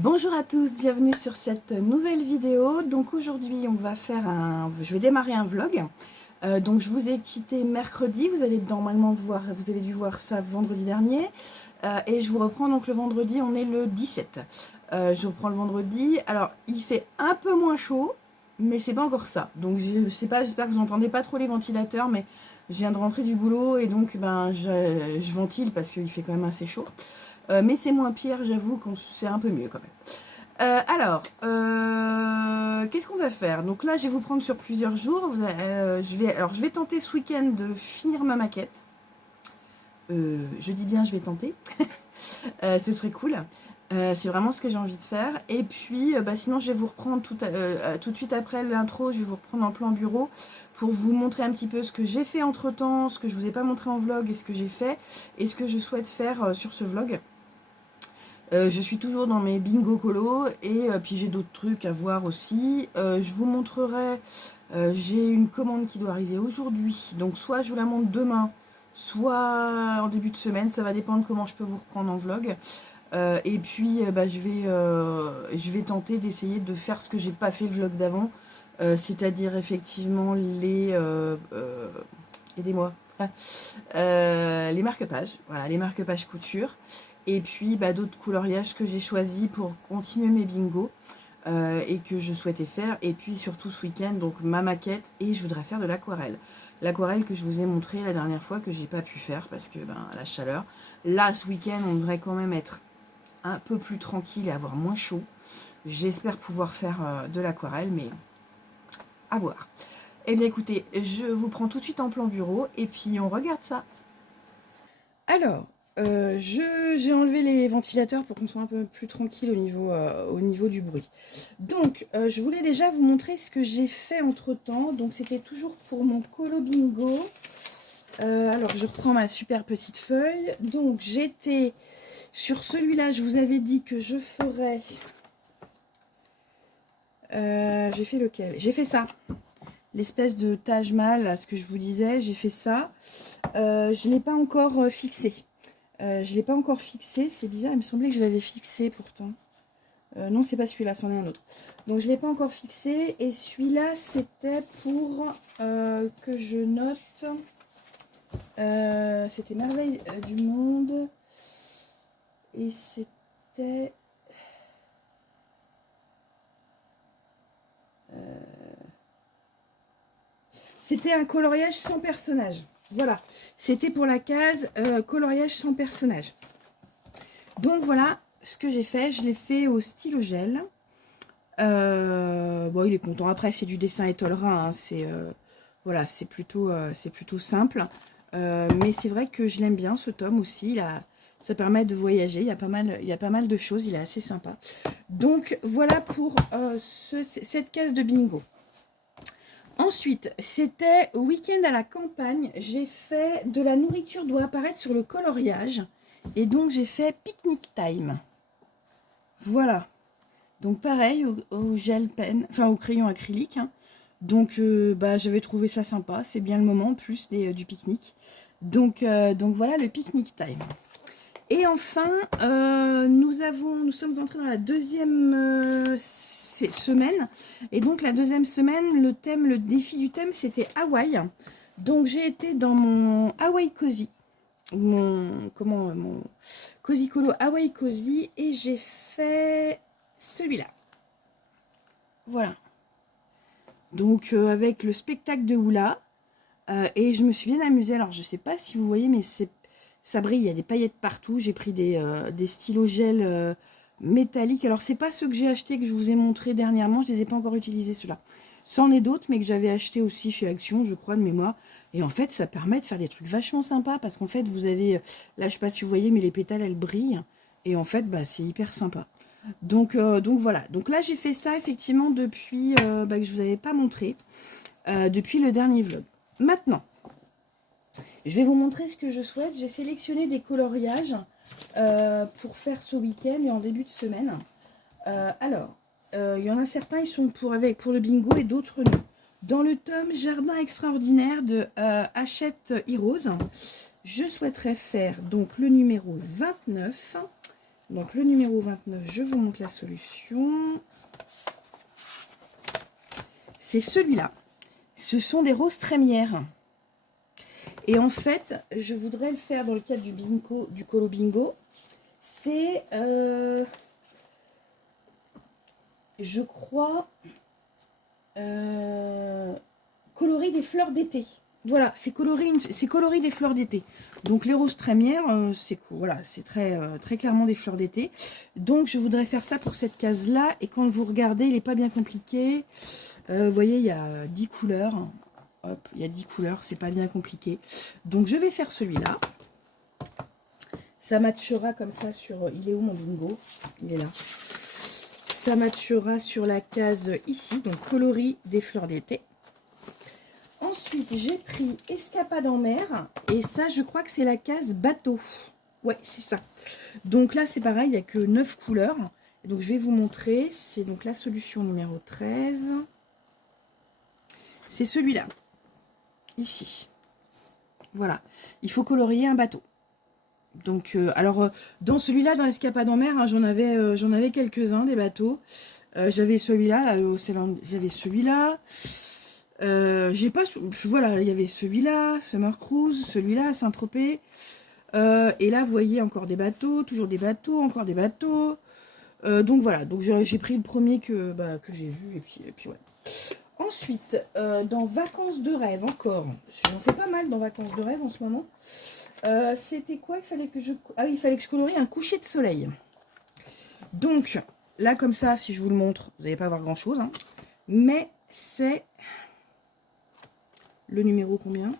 Bonjour à tous, bienvenue sur cette nouvelle vidéo. Donc aujourd'hui on va faire je vais démarrer un vlog. Donc je vous ai quitté mercredi, vous allez normalement voir, vous avez dû voir ça vendredi dernier. Et je vous reprends donc le vendredi, on est le 17. Je reprends le vendredi, alors il fait un peu moins chaud, mais c'est pas encore ça. Donc je sais pas, j'espère que vous n'entendez pas trop les ventilateurs, mais je viens de rentrer du boulot et donc je ventile parce qu'il fait quand même assez chaud. Mais c'est moins pire, j'avoue qu'on c'est un peu mieux quand même. Qu'est-ce qu'on va faire? Donc là, je vais vous prendre sur plusieurs jours. Je vais tenter ce week-end de finir ma maquette. Je dis bien, je vais tenter. Ce serait cool. C'est vraiment ce que j'ai envie de faire. Et puis, sinon, je vais vous reprendre tout de suite après l'intro. Je vais vous reprendre en plan bureau pour vous montrer un petit peu ce que j'ai fait entre temps, ce que je vous ai pas montré en vlog et ce que j'ai fait et ce que je souhaite faire sur ce vlog. Je suis toujours dans mes bingo colo et puis j'ai d'autres trucs à voir aussi. Je vous montrerai, j'ai une commande qui doit arriver aujourd'hui, donc soit je vous la montre demain, soit en début de semaine, ça va dépendre comment je peux vous reprendre en vlog. Et puis je vais tenter d'essayer de faire ce que j'ai pas fait le vlog d'avant, c'est-à-dire effectivement aidez-moi, les marque-pages, voilà, les marque-pages couture. Et puis d'autres coloriages que j'ai choisis pour continuer mes bingos et que je souhaitais faire. Et puis surtout ce week-end, donc ma maquette et je voudrais faire de l'aquarelle. L'aquarelle que je vous ai montré la dernière fois que j'ai pas pu faire parce que la chaleur. Là ce week-end on devrait quand même être un peu plus tranquille et avoir moins chaud. J'espère pouvoir faire de l'aquarelle mais à voir. Eh bien écoutez, je vous prends tout de suite en plan bureau et puis on regarde ça. Alors, j'ai enlevé les ventilateurs pour qu'on soit un peu plus tranquille au niveau du bruit. Donc, je voulais déjà vous montrer ce que j'ai fait entre temps. Donc, c'était toujours pour mon colo bingo. Alors, je reprends ma super petite feuille. Donc, j'étais sur celui-là, je vous avais dit que je ferais. J'ai fait lequel? J'ai fait ça. L'espèce de Taj Mahal, ce que je vous disais, j'ai fait ça. Je ne l'ai pas encore fixé. Je ne l'ai pas encore fixé, c'est bizarre, il me semblait que je l'avais fixé pourtant. Non, c'est pas celui-là, c'en est un autre. Donc je ne l'ai pas encore fixé. Et celui-là, c'était pour que je note. C'était Merveille du Monde. Et c'était. C'était un coloriage sans personnage. Voilà. C'était pour la case coloriage sans personnage. Donc voilà ce que j'ai fait. Je l'ai fait au stylo gel. Bon, il est content. Après, c'est du dessin étoilera. Hein. Voilà, c'est plutôt simple. Mais c'est vrai que je l'aime bien ce tome aussi. Ça permet de voyager. Il y a pas mal de choses. Il est assez sympa. Donc voilà pour cette case de bingo. Ensuite, c'était week-end à la campagne. J'ai fait de la nourriture doit apparaître sur le coloriage. Et donc j'ai fait picnic time. Voilà. Donc pareil au gel pen, enfin au crayon acrylique. Hein. Donc j'avais trouvé ça sympa, c'est bien le moment en plus du pique-nique. Donc voilà le picnic time. Et enfin, nous sommes entrés dans la deuxième semaine. Et donc la deuxième semaine, le défi du thème, c'était Hawaï. Donc j'ai été dans mon Hawaii Cozy. Mon Cozy Colo Hawaii Cozy. Et j'ai fait celui-là. Voilà. Donc avec le spectacle de hula. Et je me suis bien amusée. Alors je sais pas si vous voyez, mais ça brille, il y a des paillettes partout. J'ai pris des stylos gel métalliques. Alors c'est pas ceux que j'ai achetés que je vous ai montré dernièrement. Je les ai pas encore utilisés ceux-là. C'en est d'autres, mais que j'avais acheté aussi chez Action, je crois, de mémoire. Et en fait, ça permet de faire des trucs vachement sympas. Parce qu'en fait, vous avez... Là, je sais pas si vous voyez, mais les pétales, elles brillent. Et en fait, c'est hyper sympa. Donc voilà. Donc là, j'ai fait ça, effectivement, depuis que je vous avais pas montré. Depuis le dernier vlog. Maintenant, je vais vous montrer ce que je souhaite. J'ai sélectionné des coloriages pour faire ce week-end et en début de semaine. Il y en a certains, ils sont pour le bingo et d'autres non. Dans le tome Jardin extraordinaire de Hachette Heroes, je souhaiterais faire donc le numéro 29. Donc le numéro 29, je vous montre la solution. C'est celui-là. Ce sont des roses trémières. Et en fait, je voudrais le faire dans le cadre du bingo, du colo bingo. C'est, je crois, colorer des fleurs d'été. Voilà, c'est colorer des fleurs d'été. Donc les roses trémières, c'est voilà, c'est très clairement des fleurs d'été. Donc je voudrais faire ça pour cette case-là. Et quand vous regardez, il n'est pas bien compliqué. Vous voyez, il y a 10 couleurs. Hop, il y a 10 couleurs, c'est pas bien compliqué. Donc je vais faire celui-là. Ça matchera comme ça sur... Il est où mon bingo? Il est là. Ça matchera sur la case ici, donc coloris des fleurs d'été. Ensuite, j'ai pris Escapade en mer. Et ça, je crois que c'est la case bateau. Ouais, c'est ça. Donc là, c'est pareil, il n'y a que 9 couleurs. Donc je vais vous montrer. C'est donc la solution numéro 13. C'est celui-là. Ici. Voilà. Il faut colorier un bateau. Donc, dans celui-là, dans l'Escapade en mer, hein, j'en avais quelques-uns, des bateaux. J'avais celui-là, j'avais celui-là. J'ai pas, voilà, il y avait celui-là, Summer Cruise, celui-là, Saint-Tropez. Et là, vous voyez encore des bateaux, toujours des bateaux, encore des bateaux. Donc voilà, donc j'ai pris le premier que j'ai vu, et puis ouais. Ensuite, dans Vacances de rêve, encore, j'en fais pas mal dans Vacances de rêve en ce moment. C'était quoi? Il fallait que je colorie un coucher de soleil. Donc, là, comme ça, si je vous le montre, vous n'allez pas voir grand-chose. Hein, mais c'est le numéro combien?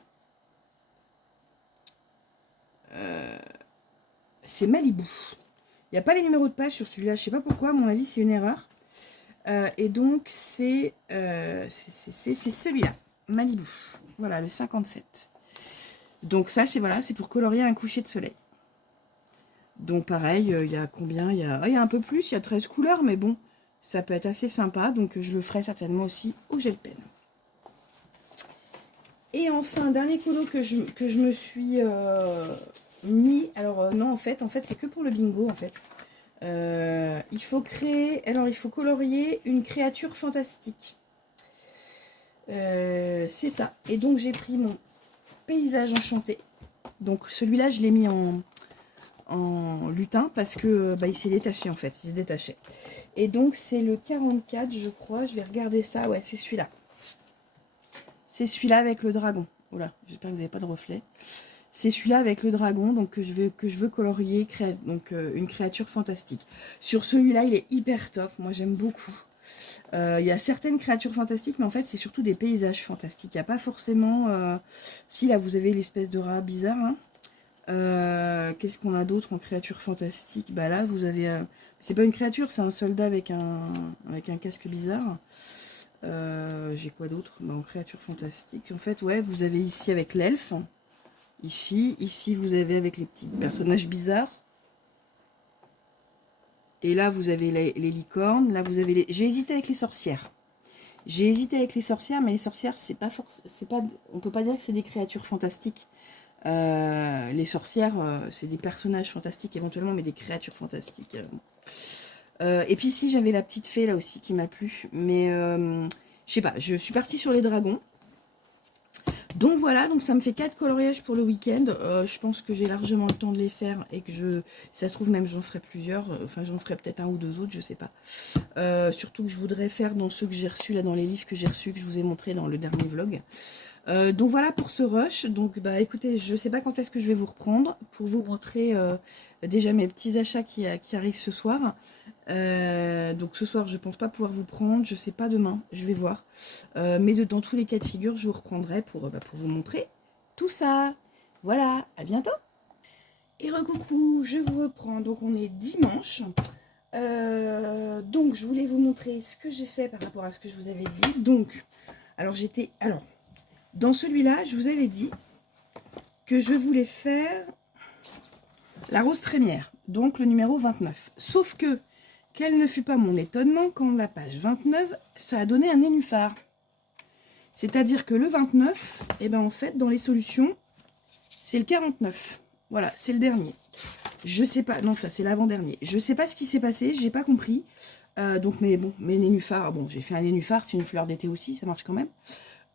C'est Malibu. Il n'y a pas les numéros de page sur celui-là. Je ne sais pas pourquoi, à mon avis, c'est une erreur. Et donc, c'est celui-là, Malibu. Voilà, le 57. Donc ça, c'est voilà, c'est pour colorier un coucher de soleil. Donc pareil, il y a combien? Il y a un peu plus, il y a 13 couleurs, mais bon, ça peut être assez sympa. Donc je le ferai certainement aussi au gel pen. Et enfin, dernier colo que je me suis mis. Alors non, en fait c'est que pour le bingo, en fait. Il faut créer, alors il faut colorier une créature fantastique. C'est ça. Et donc j'ai pris mon paysage enchanté. Donc celui-là, je l'ai mis en lutin parce que il s'est détaché, en fait. Il se détachait. Et donc c'est le 44, je crois. Je vais regarder ça. Ouais, c'est celui-là. C'est celui-là avec le dragon. Voilà, j'espère que vous n'avez pas de reflet. C'est celui-là avec le dragon, donc que je veux colorier, donc une créature fantastique. Sur celui-là, il est hyper top. Moi, j'aime beaucoup. Il y a certaines créatures fantastiques, mais en fait, c'est surtout des paysages fantastiques. Il n'y a pas forcément... Si, là, vous avez l'espèce de rat bizarre. Hein. Qu'est-ce qu'on a d'autre en créature fantastique? Bah là, vous avez... c'est pas une créature, c'est un soldat avec un casque bizarre. J'ai quoi d'autre? Bah, en créature fantastique. En fait, ouais, vous avez ici avec l'elfe. Ici, vous avez avec les petits personnages bizarres. Et là, vous avez les licornes. Là, vous avez les... J'ai hésité avec les sorcières. J'ai hésité avec les sorcières, mais les sorcières, c'est pas forcément... On peut pas dire que c'est des créatures fantastiques. Les sorcières, c'est des personnages fantastiques éventuellement, mais des créatures fantastiques. Et puis ici, j'avais la petite fée là aussi qui m'a plu. Mais je sais pas, je suis partie sur les dragons. Donc voilà, donc ça me fait 4 coloriages pour le week-end. Je pense que j'ai largement le temps de les faire et que si ça se trouve même j'en ferai plusieurs. Enfin j'en ferai peut-être un ou deux autres, je sais pas. Surtout que je voudrais faire dans ceux que j'ai reçus, là dans les livres que j'ai reçus, que je vous ai montré dans le dernier vlog. Donc voilà pour ce rush. Donc bah écoutez, je sais pas quand est-ce que je vais vous reprendre pour vous montrer déjà mes petits achats qui arrivent ce soir. Donc ce soir je pense pas pouvoir vous prendre, je sais pas demain, je vais voir. Mais dans tous les cas de figure, je vous reprendrai pour vous montrer tout ça. Voilà, à bientôt. Et recoucou, je vous reprends. Donc on est dimanche. Donc je voulais vous montrer ce que j'ai fait par rapport à ce que je vous avais dit. Donc, alors dans celui-là, je vous avais dit que je voulais faire la rose trémière, donc le numéro 29. Sauf que, quel ne fut pas mon étonnement quand la page 29, ça a donné un nénuphar. C'est-à-dire que le 29, et ben en fait, dans les solutions, c'est le 49. Voilà, c'est le dernier. Je sais pas, non, ça c'est l'avant-dernier. Je sais pas ce qui s'est passé, j'ai pas compris. Donc, mais bon, mes nénuphars, bon, j'ai fait un nénuphar, c'est une fleur d'été aussi, ça marche quand même.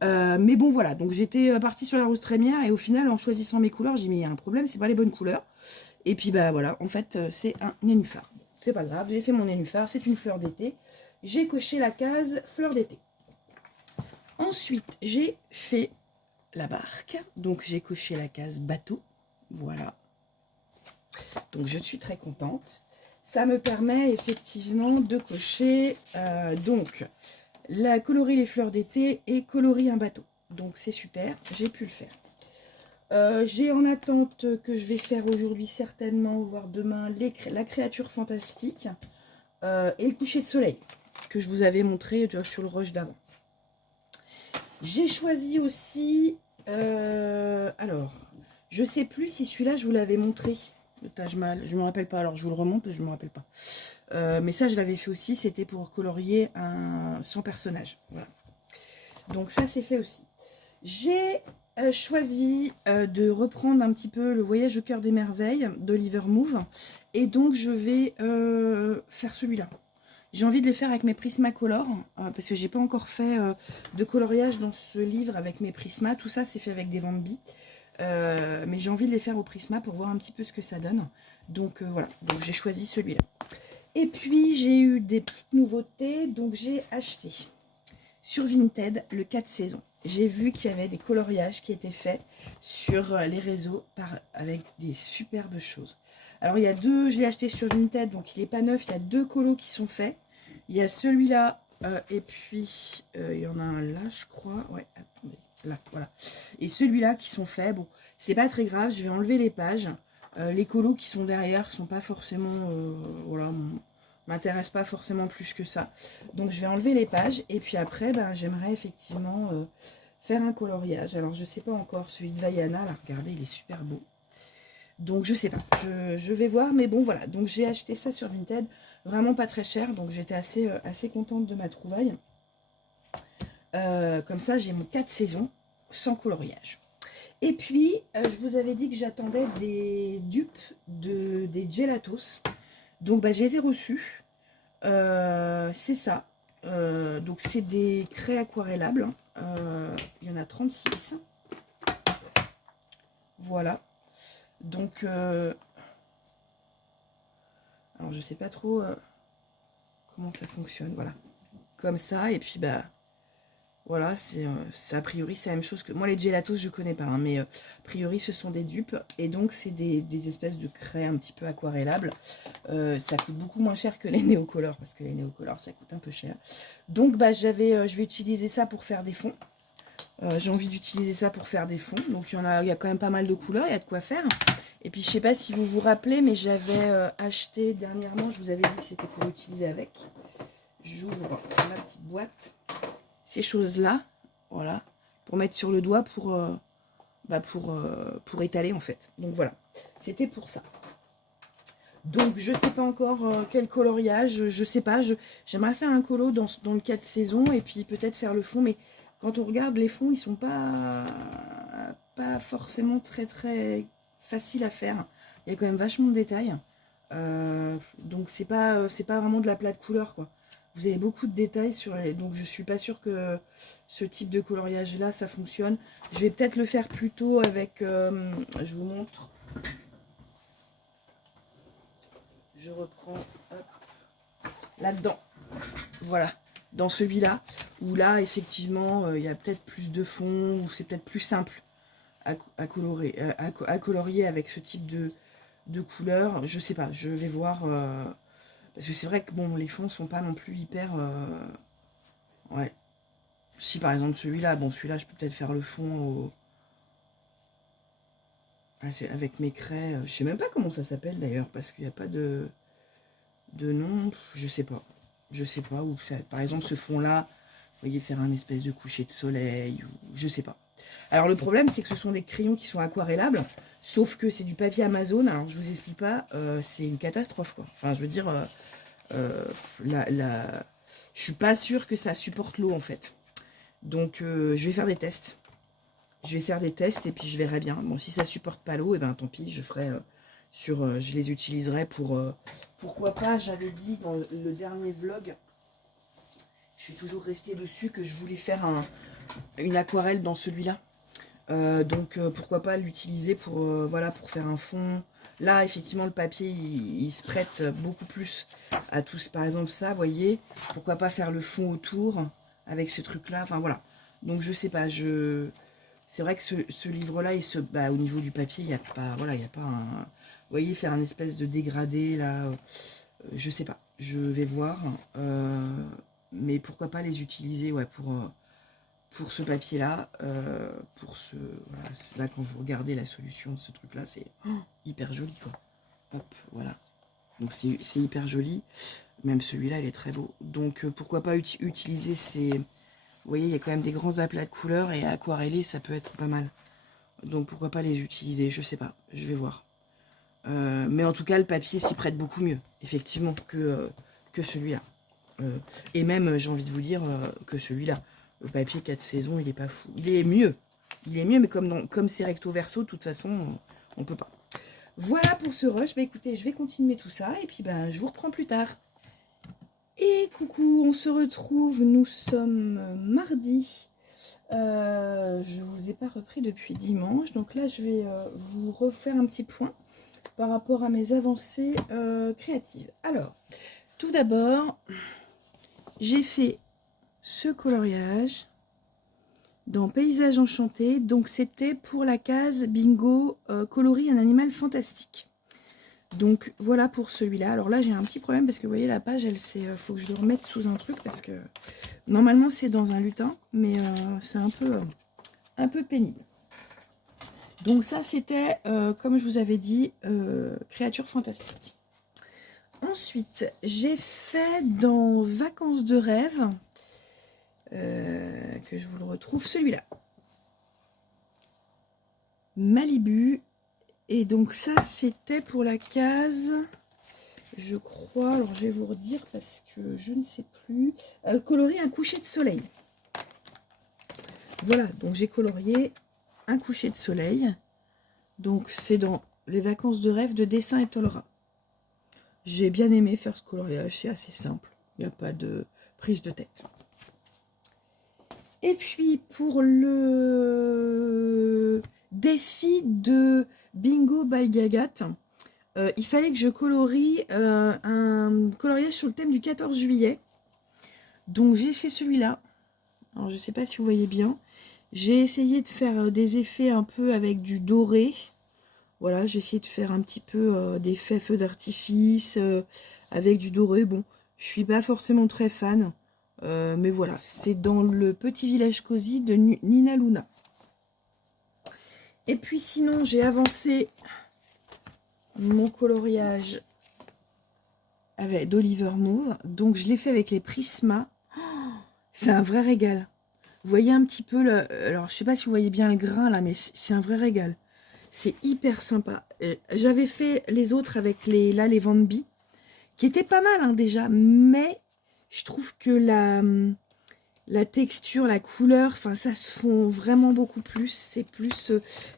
Mais bon, voilà, donc j'étais partie sur la rose trémière et au final, en choisissant mes couleurs, j'ai dit, mais il y a un problème, c'est pas les bonnes couleurs. Et puis, bah voilà, en fait, c'est un nénuphar. C'est pas grave, j'ai fait mon nénuphar, c'est une fleur d'été. J'ai coché la case fleur d'été. Ensuite, j'ai fait la barque, donc j'ai coché la case bateau, voilà. Donc, je suis très contente. Ça me permet effectivement de cocher, donc, colorer les fleurs d'été et colorer un bateau. Donc, c'est super, j'ai pu le faire. J'ai en attente que je vais faire aujourd'hui certainement, voire demain, la créature fantastique et le coucher de soleil que je vous avais montré déjà sur le rush d'avant. J'ai choisi aussi, alors, je sais plus si celui-là je vous l'avais montré, le Taj Mahal, je me rappelle pas, alors je vous le remonte, je me rappelle pas. Mais ça je l'avais fait aussi, c'était pour colorier son personnage, voilà. Donc ça c'est fait aussi. J'ai choisi de reprendre un petit peu le voyage au cœur des merveilles d'Oliver Move. Et donc je vais faire celui-là. J'ai envie de le faire avec mes Prismacolor, parce que j'ai pas encore fait de coloriage dans ce livre avec mes Prisma. Tout ça c'est fait avec des Wambi. Mais j'ai envie de les faire au Prisma pour voir un petit peu ce que ça donne. Donc voilà, donc j'ai choisi celui-là. Et puis j'ai eu des petites nouveautés, donc j'ai acheté sur Vinted le 4 saisons. J'ai vu qu'il y avait des coloriages qui étaient faits sur les réseaux avec des superbes choses. Alors il y a deux, je l'ai acheté sur Vinted, donc il n'est pas neuf, il y a deux colos qui sont faits. Il y a celui-là, et puis il y en a un là, je crois. Ouais, attendez, là, voilà. Et celui-là qui sont faits, bon, c'est pas très grave, je vais enlever les pages. Les colos qui sont derrière sont pas forcément, voilà, m'intéresse pas forcément plus que ça. Donc je vais enlever les pages et puis après ben, j'aimerais effectivement faire un coloriage. Alors je sais pas encore, celui de Vaiana, là regardez il est super beau. Donc je sais pas, je vais voir, mais bon voilà. Donc j'ai acheté ça sur Vinted, vraiment pas très cher, donc j'étais assez contente de ma trouvaille. Comme ça j'ai mon 4 saisons sans coloriage. Et puis je vous avais dit que j'attendais des dupes des gelatos. Donc bah, je les ai reçus. C'est ça. Donc c'est des craies aquarellables. Il y en a 36. Voilà. Donc alors je sais pas trop comment ça fonctionne. Voilà. Comme ça. Et puis bah voilà, c'est a priori c'est la même chose que... Moi les gelatos je connais pas, hein, mais a priori ce sont des dupes. Et donc c'est des espèces de craies un petit peu aquarellables. Ça coûte beaucoup moins cher que les néocolores, parce que les néocolores ça coûte un peu cher. Donc bah, je vais utiliser ça pour faire des fonds. J'ai envie d'utiliser ça pour faire des fonds. Donc il y a quand même pas mal de couleurs, il y a de quoi faire. Et puis je sais pas si vous vous rappelez, mais j'avais acheté dernièrement, je vous avais dit que c'était pour utiliser avec. J'ouvre ma petite boîte. Ces choses-là, voilà, pour mettre sur le doigt pour étaler en fait. Donc voilà, c'était pour ça. Donc je sais pas encore quel coloriage, je sais pas, j'aimerais faire un colo dans le 4 saisons et puis peut-être faire le fond, mais quand on regarde les fonds, ils sont pas forcément très très faciles à faire. Il y a quand même vachement de détails. Donc c'est pas vraiment de la plate couleur quoi. Vous avez beaucoup de détails sur les... Donc je suis pas sûre que ce type de coloriage là ça fonctionne. Je vais peut-être le faire plutôt avec... je vous montre. Je reprends là-dedans. Voilà. Dans celui-là. Où là effectivement il y a peut-être plus de fond. Ou c'est peut-être plus simple à colorier avec ce type de couleur. Je sais pas. Je vais voir... Parce que c'est vrai que bon, les fonds sont pas non plus hyper... Ouais. Si par exemple celui-là, bon celui-là je peux peut-être faire le fond avec mes craies. Je sais même pas comment ça s'appelle d'ailleurs, parce qu'il n'y a pas de nom. Je sais pas. Je sais pas. Ou ça, par exemple ce fond-là, vous voyez faire un espèce de coucher de soleil, ou je sais pas. Alors le problème c'est que ce sont des crayons qui sont aquarellables, sauf que c'est du papier Amazon. Alors je vous explique pas, c'est une catastrophe quoi. Enfin je veux dire... je suis pas sûre que ça supporte l'eau en fait. Donc je vais faire des tests. Je vais faire des tests et puis je verrai bien. Bon, si ça supporte pas l'eau, et ben tant pis, je ferai je les utiliserai pour... pourquoi pas, j'avais dit dans le dernier vlog, je suis toujours restée dessus, que je voulais faire une aquarelle dans celui-là. Donc pourquoi pas l'utiliser pour, voilà, pour faire un fond. Là, effectivement, le papier, il se prête beaucoup plus à tous. Par exemple, ça, vous voyez, pourquoi pas faire le fond autour avec ce truc-là. Enfin, voilà. Donc, je sais pas, c'est vrai que ce livre-là, au niveau du papier, il n'y a pas, voilà, il n'y a pas un... Vous voyez, faire un espèce de dégradé, là, je sais pas. Je vais voir. Mais pourquoi pas les utiliser, ouais, pour ce papier-là, voilà, là, quand vous regardez la solution, ce truc-là, c'est hyper joli, quoi. Hop, voilà. Donc, c'est hyper joli. Même celui-là, il est très beau. Donc, pourquoi pas utiliser ces... Vous voyez, il y a quand même des grands aplats de couleurs et aquareller, ça peut être pas mal. Donc, pourquoi pas les utiliser? Je sais pas, je vais voir. Mais en tout cas, le papier s'y prête beaucoup mieux, effectivement, que celui-là. Et même, j'ai envie de vous dire, que celui-là. Le papier 4 saisons, il est pas fou. Il est mieux. Il est mieux, mais comme c'est recto verso, de toute façon, on peut pas. Voilà pour ce rush. Bah, écoutez, je vais continuer tout ça. Et puis, je vous reprends plus tard. Et coucou, on se retrouve. Nous sommes mardi. Je vous ai pas repris depuis dimanche. Donc là, je vais vous refaire un petit point par rapport à mes avancées créatives. Alors, tout d'abord, j'ai fait ce coloriage dans Paysage Enchanté. Donc, c'était pour la case bingo coloris un animal fantastique. Donc, voilà pour celui-là. Alors là, j'ai un petit problème parce que vous voyez, la page, elle faut que je le remette sous un truc parce que normalement, c'est dans un lutin, mais c'est un peu pénible. Donc ça, c'était, comme je vous avais dit, créature fantastique. Ensuite, j'ai fait dans Vacances de rêve, que je vous le retrouve, celui-là. Malibu. Et donc ça, c'était pour la case, je crois, alors je vais vous redire parce que je ne sais plus, colorer un coucher de soleil. Voilà, donc j'ai colorié un coucher de soleil. Donc c'est dans les Vacances de rêve de Dessin et Tolera. J'ai bien aimé faire ce coloriage, c'est assez simple. Il n'y a pas de prise de tête. Et puis pour le défi de Bingo by Gagat, il fallait que je colorie un coloriage sur le thème du 14 juillet. Donc j'ai fait celui-là. Alors je ne sais pas si vous voyez bien. J'ai essayé de faire des effets un peu avec du doré. Voilà, j'ai essayé de faire un petit peu d'effets feux d'artifice avec du doré. Bon, je suis pas forcément très fan. Mais voilà, c'est dans le petit village cosy de Nina Luna. Et puis sinon, j'ai avancé mon coloriage d'Oliver Move. Donc, je l'ai fait avec les Prisma. Oh, c'est un vrai régal. Vous voyez un petit peu, alors je sais pas si vous voyez bien le grain là, mais c'est un vrai régal. C'est hyper sympa. J'avais fait les autres avec les Van Bee, qui étaient pas mal hein, déjà, mais je trouve que la texture, la couleur, enfin ça se fond vraiment beaucoup plus. C'est plus,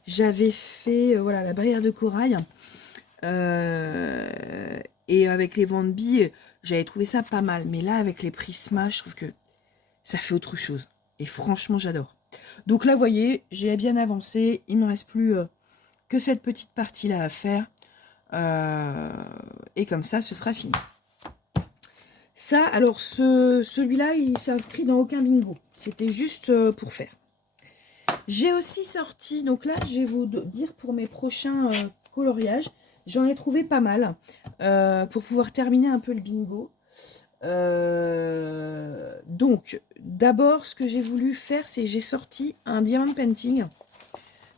j'avais fait voilà la barrière de corail et avec les Van Bee, j'avais trouvé ça pas mal. Mais là avec les Prisma, je trouve que ça fait autre chose. Et franchement, j'adore. Donc là, vous voyez, j'ai bien avancé. Il ne me reste plus que cette petite partie-là à faire. Et comme ça, ce sera fini. Ça, alors, celui-là, il s'inscrit dans aucun bingo. C'était juste pour faire. J'ai aussi sorti, donc là, je vais vous dire pour mes prochains coloriages. J'en ai trouvé pas mal pour pouvoir terminer un peu le bingo. Donc, d'abord, ce que j'ai voulu faire, c'est j'ai sorti un diamond painting.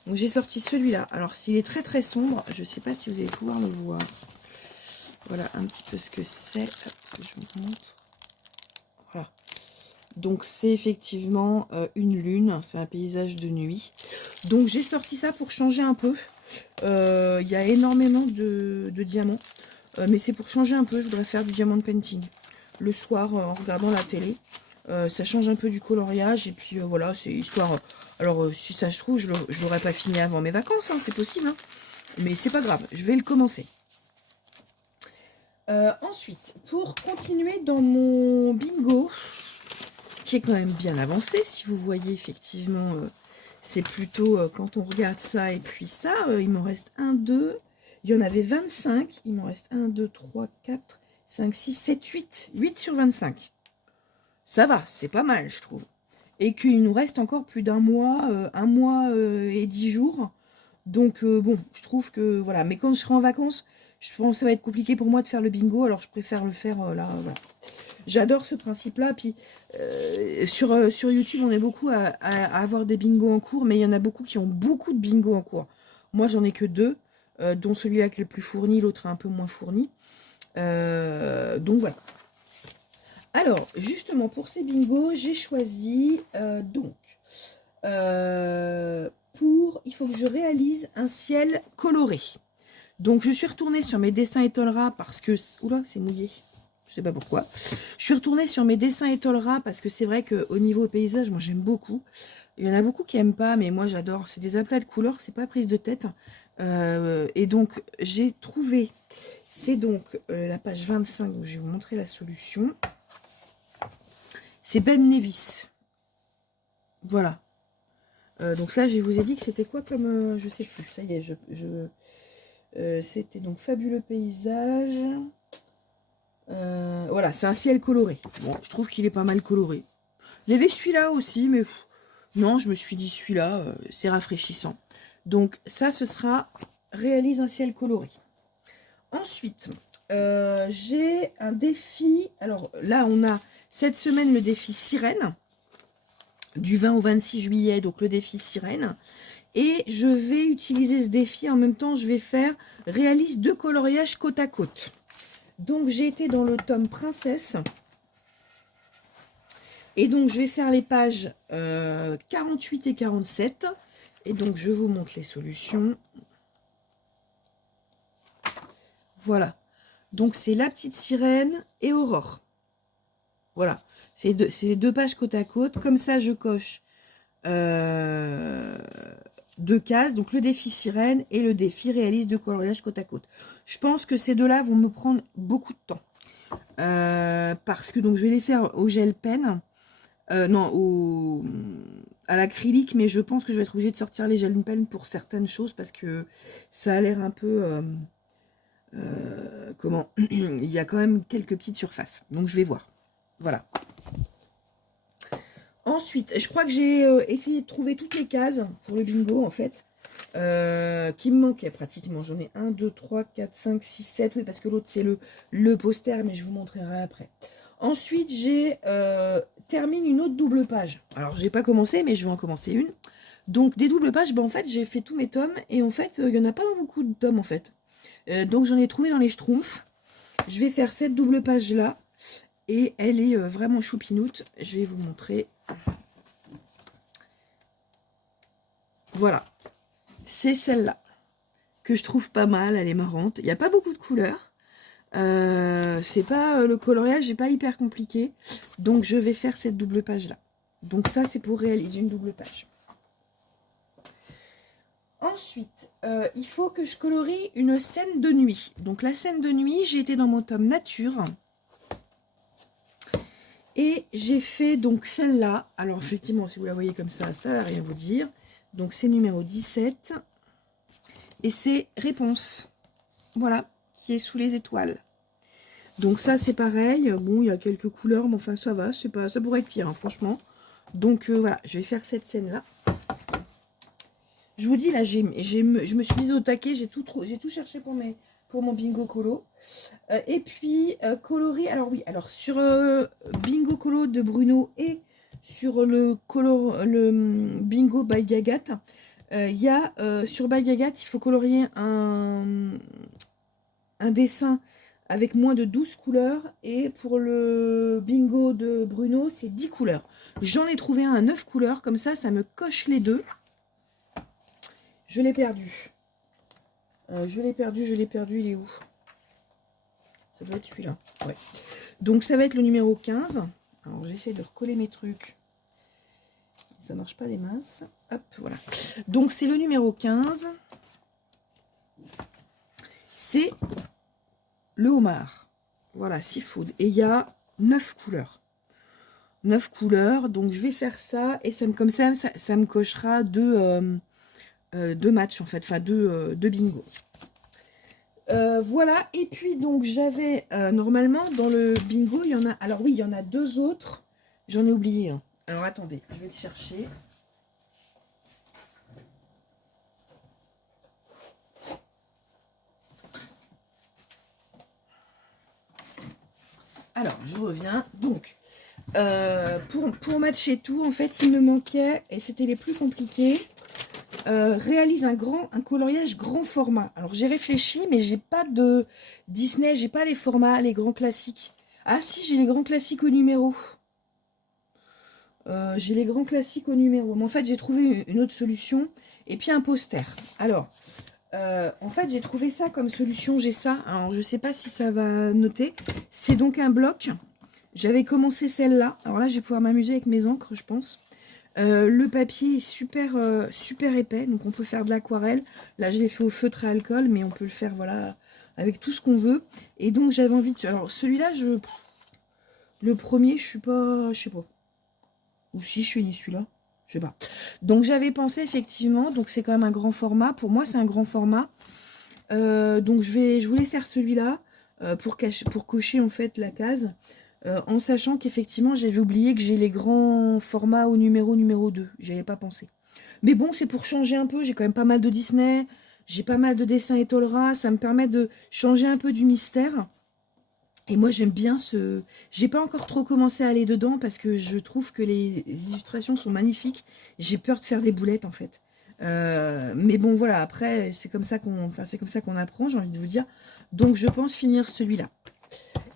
Donc, j'ai sorti celui-là. Alors, s'il est très très sombre, je ne sais pas si vous allez pouvoir le voir. Voilà un petit peu ce que c'est. Je vous montre. Voilà. Donc, c'est effectivement une lune. C'est un paysage de nuit. Donc, j'ai sorti ça pour changer un peu. Il y a énormément de diamants. Mais c'est pour changer un peu. Je voudrais faire du diamond painting le soir en regardant la télé. Ça change un peu du coloriage. Et puis voilà, c'est histoire... Alors, si ça se trouve, je l'aurais pas fini avant mes vacances. Hein, c'est possible. Hein, mais c'est pas grave. Je vais le commencer. Ensuite, pour continuer dans mon bingo, qui est quand même bien avancé, si vous voyez effectivement, c'est plutôt quand on regarde ça et puis ça, il m'en reste 1, 2, il y en avait 25, il m'en reste 1, 2, 3, 4, 5, 6, 7, 8, 8 sur 25. Ça va, c'est pas mal, je trouve. Et qu'il nous reste encore plus d'un mois, 1 mois et 10 jours. Donc, bon, je trouve que, voilà. Mais quand je serai en vacances, je pense que ça va être compliqué pour moi de faire le bingo. Alors, je préfère le faire là, voilà. J'adore ce principe-là. Puis, sur YouTube, on est beaucoup à avoir des bingos en cours. Mais il y en a beaucoup qui ont beaucoup de bingos en cours. Moi, j'en ai que 2, dont celui-là qui est le plus fourni, l'autre est un peu moins fourni. Donc, voilà. Alors, justement, pour ces bingos, j'ai choisi, il faut que je réalise un ciel coloré. Donc, je suis retournée sur mes dessins étoile parce que... Oula, c'est mouillé. Je sais pas pourquoi. Je suis retournée sur mes dessins étoile parce que c'est vrai qu'au niveau paysage, moi, j'aime beaucoup. Il y en a beaucoup qui n'aiment pas, mais moi, j'adore. C'est des aplats de couleurs, c'est pas prise de tête. Et donc, j'ai trouvé... C'est donc la page 25, donc je vais vous montrer la solution. C'est Ben Nevis. Voilà. Donc ça, je vous ai dit que c'était quoi comme... je sais plus. Ça y est, c'était donc Fabuleux Paysage. Voilà, c'est un ciel coloré. Bon, je trouve qu'il est pas mal coloré. Il y avait celui-là aussi, mais... non, je me suis dit celui-là, c'est rafraîchissant. Donc ça, ce sera... Réalise un ciel coloré. Ensuite, j'ai un défi. Alors là, on a cette semaine le défi sirène. Du 20 au 26 juillet, donc le défi sirène. Et je vais utiliser ce défi. En même temps, je vais faire réalise 2 coloriages côte à côte. Donc, j'ai été dans le tome princesse. Et donc, je vais faire les pages 48 et 47. Et donc, je vous montre les solutions. Voilà. Donc, c'est la petite sirène et Aurore. Voilà. C'est les 2 pages côte à côte. Comme ça, je coche 2 cases. Donc, le défi sirène et le défi réalise 2 coloriages côte à côte. Je pense que ces 2-là vont me prendre beaucoup de temps. Parce que donc, je vais les faire au gel pen. Non, à l'acrylique. Mais je pense que je vais être obligée de sortir les gel pen pour certaines choses. Parce que ça a l'air un peu... comment il y a quand même quelques petites surfaces. Donc, je vais voir. Voilà. Ensuite, je crois que j'ai essayé de trouver toutes les cases pour le bingo, en fait, qui me manquaient pratiquement. J'en ai 1, 2, 3, 4, 5, 6, 7. Oui, parce que l'autre, c'est le poster, mais je vous montrerai après. Ensuite, j'ai termine une autre double page. Alors, j'ai pas commencé, mais je vais en commencer une. Donc, des doubles pages, ben, en fait, j'ai fait tous mes tomes. Et en fait, il n'y en a pas beaucoup de tomes, en fait. Donc, j'en ai trouvé dans les Schtroumpfs. Je vais faire cette double page-là. Et elle est vraiment choupinoute. Je vais vous montrer. Voilà. C'est celle-là. Que je trouve pas mal. Elle est marrante. Il n'y a pas beaucoup de couleurs. C'est pas le coloriage n'est pas hyper compliqué. Donc, je vais faire cette double page-là. Donc, ça, c'est pour réaliser une double page. Ensuite, il faut que je colorie une scène de nuit. Donc, la scène de nuit, j'ai été dans mon tome nature. Et j'ai fait donc celle-là. Alors, effectivement, si vous la voyez comme ça ne va rien vous dire. Donc, c'est numéro 17. Et c'est Réponse. Voilà, qui est sous les étoiles. Donc, ça, c'est pareil. Bon, il y a quelques couleurs, mais enfin, ça va. Je sais pas, ça pourrait être pire, hein, franchement. Donc, voilà, je vais faire cette scène-là. Je vous dis, là, je me suis mise au taquet. J'ai tout cherché pour mon bingo colo. Et puis, coloris. Alors, oui, alors, sur bingo colo de Bruno et sur le bingo by Gagat, il y a sur by Gagat, il faut colorier un dessin avec moins de 12 couleurs. Et pour le bingo de Bruno, c'est 10 couleurs. J'en ai trouvé un à 9 couleurs. Comme ça me coche les deux. Je l'ai perdu. Je l'ai perdu, il est où? Ça doit être celui-là. Ouais. Donc, ça va être le numéro 15. Alors, j'essaie de recoller mes trucs. Ça marche pas des masses. Hop, voilà. Donc, c'est le numéro 15. C'est le homard. Voilà, Seafood. Et il y a 9 couleurs. 9 couleurs, donc je vais faire ça. Et comme ça me cochera deux matchs, en fait. Enfin, deux bingo. Voilà, et puis donc j'avais normalement dans le bingo, il y en a. Alors oui, il y en a 2 autres. J'en ai oublié un. Alors attendez, je vais le chercher. Alors, je reviens. Donc, pour matcher tout, en fait, il me manquait, et c'était les plus compliqués, réalise un coloriage grand format. Alors, j'ai réfléchi, mais j'ai pas de Disney, j'ai pas les formats, les grands classiques. Ah si, j'ai les grands classiques au numéro. J'ai les grands classiques au numéro. Mais en fait, j'ai trouvé une autre solution. Et puis un poster. Alors, en fait, j'ai trouvé ça comme solution. J'ai ça. Alors, je sais pas si ça va noter. C'est donc un bloc. J'avais commencé celle-là. Alors là, je vais pouvoir m'amuser avec mes encres, je pense. Le papier est super épais. Donc, on peut faire de l'aquarelle. Là, je l'ai fait au feutre à alcool. Mais on peut le faire, voilà, avec tout ce qu'on veut. Et donc, j'avais envie de... Alors, celui-là, le premier, je sais pas. Ou si je suis ni celui-là, je sais pas. Donc j'avais pensé effectivement, donc c'est quand même un grand format. Pour moi, c'est un grand format. Donc je voulais faire celui-là pour cocher en fait la case. En sachant qu'effectivement, j'avais oublié que j'ai les grands formats au numéro 2. J'y avais pas pensé. Mais bon, c'est pour changer un peu. J'ai quand même pas mal de Disney. J'ai pas mal de dessins Etolra. Ça me permet de changer un peu du mystère. Et moi, j'aime bien ce... J'ai pas encore trop commencé à aller dedans parce que je trouve que les illustrations sont magnifiques. J'ai peur de faire des boulettes, en fait. Mais bon, voilà, après, c'est comme ça qu'on apprend, j'ai envie de vous dire. Donc, je pense finir celui-là.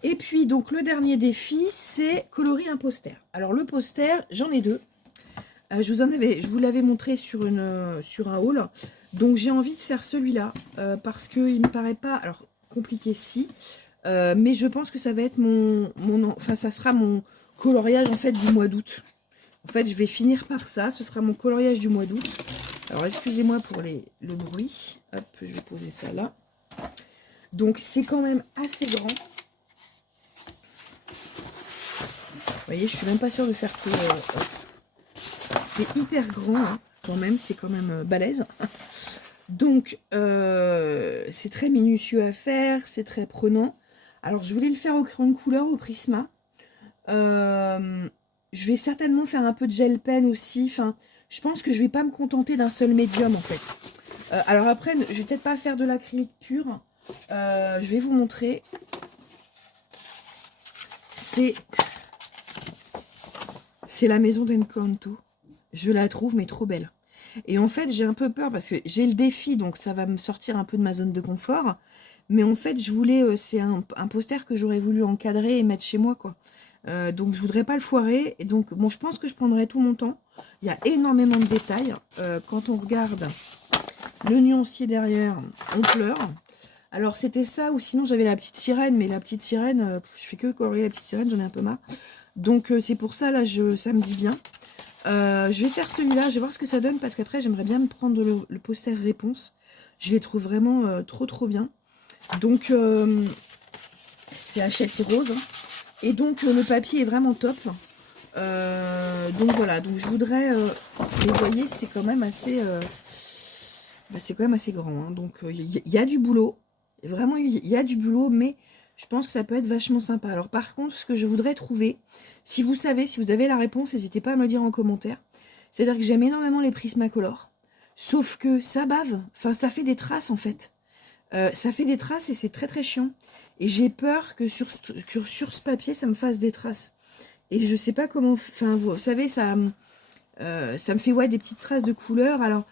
Et puis, donc, le dernier défi, c'est colorer un poster. Alors, le poster, j'en ai 2. Je vous l'avais montré sur un haul. Donc, j'ai envie de faire celui-là parce qu'il ne me paraît pas... Alors, compliqué, si... mais je pense que ça va être ça sera mon coloriage en fait du mois d'août. En fait, je vais finir par ça. Ce sera mon coloriage du mois d'août. Alors, excusez-moi pour le bruit. Hop, je vais poser ça là. Donc, c'est quand même assez grand. Vous voyez, je suis même pas sûre de faire que... c'est hyper grand, hein, quand même. C'est quand même balèze. Donc, c'est très minutieux à faire. C'est très prenant. Alors, je voulais le faire au crayon de couleur, au Prisma. Je vais certainement faire un peu de gel pen aussi. Enfin, je pense que je vais pas me contenter d'un seul médium, en fait. Alors après, je vais peut-être pas faire de l'acrylique pur. Je vais vous montrer. C'est la maison d'Encanto. Je la trouve, mais trop belle. Et en fait, j'ai un peu peur parce que j'ai le défi, donc ça va me sortir un peu de ma zone de confort. Mais en fait, je voulais, c'est un poster que j'aurais voulu encadrer et mettre chez moi, quoi. Donc, je voudrais pas le foirer. Et donc, bon, je pense que je prendrai tout mon temps. Il y a énormément de détails. Quand on regarde le nuancier derrière, on pleure. Alors, c'était ça, ou sinon, j'avais la petite sirène. Mais la petite sirène, je fais que colorier la petite sirène, j'en ai un peu marre. Donc, c'est pour ça, là, ça me dit bien. Je vais faire celui-là, je vais voir ce que ça donne. Parce qu'après, j'aimerais bien me prendre le poster réponse. Je les trouve vraiment trop bien. Donc, c'est Hachette Rose. Et donc, le papier est vraiment top. Donc, voilà. Donc, je voudrais... vous voyez, c'est quand même assez... c'est quand même assez grand. Hein. Donc, il y a du boulot. Vraiment, il y a du boulot. Mais je pense que ça peut être vachement sympa. Alors, par contre, ce que je voudrais trouver... Si vous savez, si vous avez la réponse, n'hésitez pas à me le dire en commentaire. C'est-à-dire que j'aime énormément les Prismacolor. Sauf que ça bave. Enfin, ça fait des traces, en fait. Ça fait des traces et c'est très chiant. Et j'ai peur que sur ce papier, ça me fasse des traces. Et je sais pas comment... Enfin, vous savez, ça me fait des petites traces de couleur. Alors,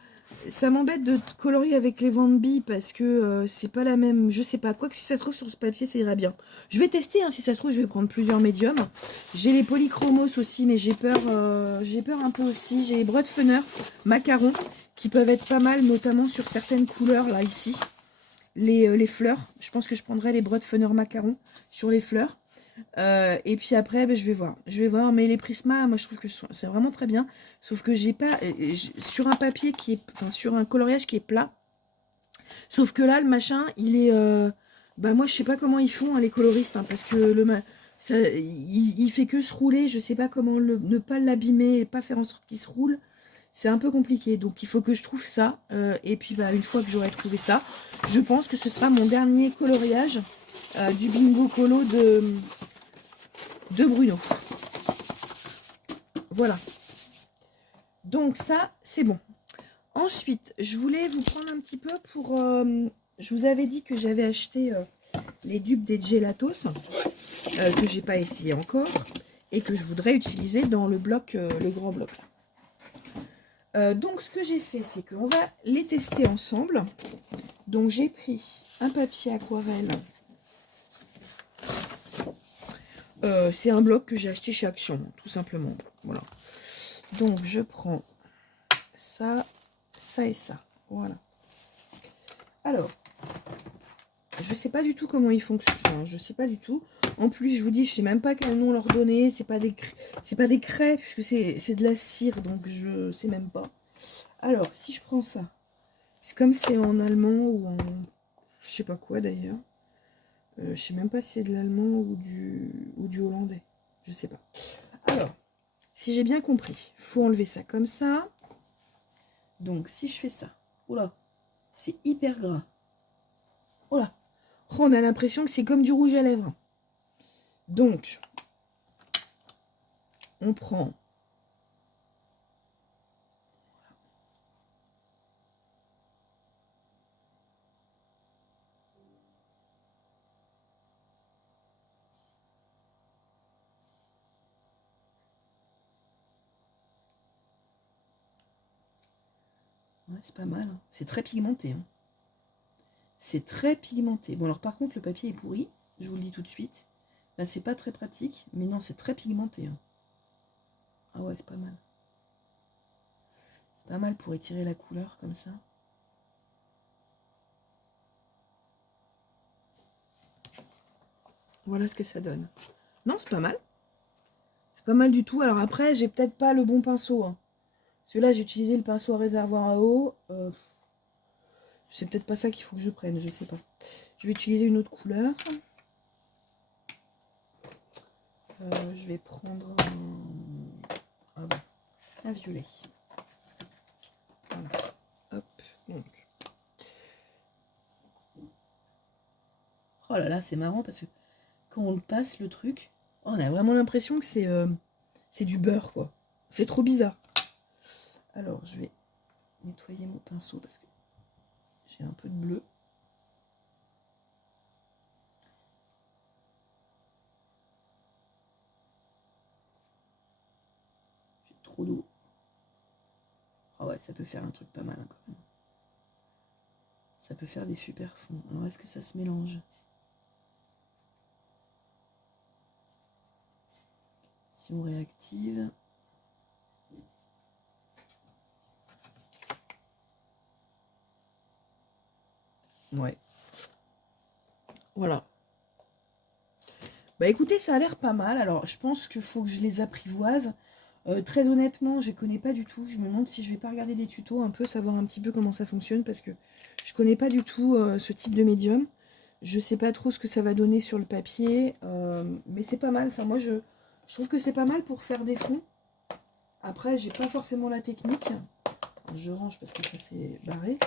ça m'embête de colorier avec les Van Bee parce que c'est pas la même... Je sais pas. Quoi que si ça se trouve sur ce papier, ça ira bien. Je vais tester. Hein, si ça se trouve, je vais prendre plusieurs médiums. J'ai les polychromos aussi, mais j'ai peur un peu aussi. J'ai les Brodfener macarons qui peuvent être pas mal, notamment sur certaines couleurs, là, ici. Les fleurs. Je pense que je prendrai les Brodfener macarons sur les fleurs. Et puis après, je vais voir. Mais les Prisma, moi, je trouve que c'est vraiment très bien. Sauf que j'ai pas... sur un papier qui est... Enfin, sur un coloriage qui est plat. Sauf que là, le machin, il est... Bah moi je sais pas comment ils font hein, les coloristes, hein, parce que il fait que se rouler, je sais pas comment ne pas l'abîmer et pas faire en sorte qu'il se roule. C'est un peu compliqué, donc il faut que je trouve ça. Et puis bah, une fois que j'aurai trouvé ça, je pense que ce sera mon dernier coloriage du Bingo Colo de Bruno. Voilà. Donc ça, c'est bon. Ensuite, je voulais vous prendre un petit peu pour... je vous avais dit que j'avais acheté les dupes des Gelatos, que j'ai pas essayé encore, et que je voudrais utiliser dans le bloc, le grand bloc. Donc ce que j'ai fait, c'est qu'on va les tester ensemble. Donc j'ai pris un papier aquarelle. C'est un bloc que j'ai acheté chez Action, tout simplement. Voilà. Donc je prends ça, ça et ça. Voilà. Alors, je sais pas du tout comment ils fonctionnent. Enfin, je sais pas du tout. En plus, je vous dis, je sais même pas quel nom leur donner. C'est pas des craies, puisque c'est de la cire, donc je sais même pas. Alors, si je prends ça, c'est comme c'est en allemand ou en... Je sais pas quoi d'ailleurs. Je sais même pas si c'est de l'allemand ou du hollandais. Je sais pas. Alors, si j'ai bien compris, faut enlever ça comme ça. Donc, si je fais ça, oula, c'est hyper gras. Oula, oh, on a l'impression que c'est comme du rouge à lèvres. Donc, on prend... Ouais, c'est pas mal. Hein. C'est très pigmenté. Hein. C'est très pigmenté. Bon, alors par contre, le papier est pourri. Je vous le dis tout de suite. Là, c'est pas très pratique. Mais non, c'est très pigmenté. Hein. Ah ouais, c'est pas mal. C'est pas mal pour étirer la couleur comme ça. Voilà ce que ça donne. Non, c'est pas mal. C'est pas mal du tout. Alors après, j'ai peut-être pas le bon pinceau. Hein. Celui-là, j'ai utilisé le pinceau à réservoir à eau. C'est peut-être pas ça qu'il faut que je prenne, je sais pas. Je vais utiliser une autre couleur. Je vais prendre un violet. Voilà. Hop, donc. Oh là là, c'est marrant parce que quand on le passe, le truc, on a vraiment l'impression que c'est du beurre, quoi. C'est trop bizarre. Alors, je vais nettoyer mon pinceau parce que j'ai un peu de bleu. J'ai trop d'eau. Ah ouais, ça peut faire un truc pas mal hein, quand même. Ça peut faire des super fonds. Alors, est-ce que ça se mélange? Si on réactive... Ouais. Voilà. Bah écoutez, ça a l'air pas mal. Alors, je pense qu'il faut que je les apprivoise. Très honnêtement, je ne connais pas du tout. Je me demande si je vais pas regarder des tutos un peu, savoir un petit peu comment ça fonctionne, parce que je connais pas du tout ce type de médium. Je sais pas trop ce que ça va donner sur le papier, mais c'est pas mal. Enfin, moi, je trouve que c'est pas mal pour faire des fonds. Après, j'ai pas forcément la technique. Je range parce que ça s'est barré.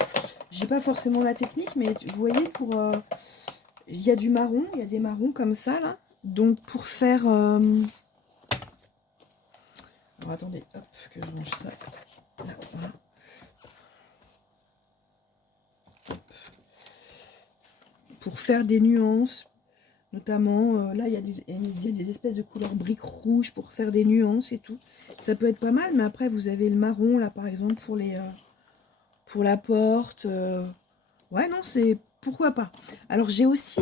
J'ai pas forcément la technique, mais vous voyez, pour il y a du marron, il y a des marrons comme ça, là. Donc, pour faire... Alors, attendez, hop, que je range ça. Là, voilà. Hop. Pour faire des nuances, notamment, là, il y a des espèces de couleurs briques rouges pour faire des nuances et tout. Ça peut être pas mal, mais après, vous avez le marron, là, par exemple, pour la porte. Ouais, non, c'est... Pourquoi pas. Alors, j'ai aussi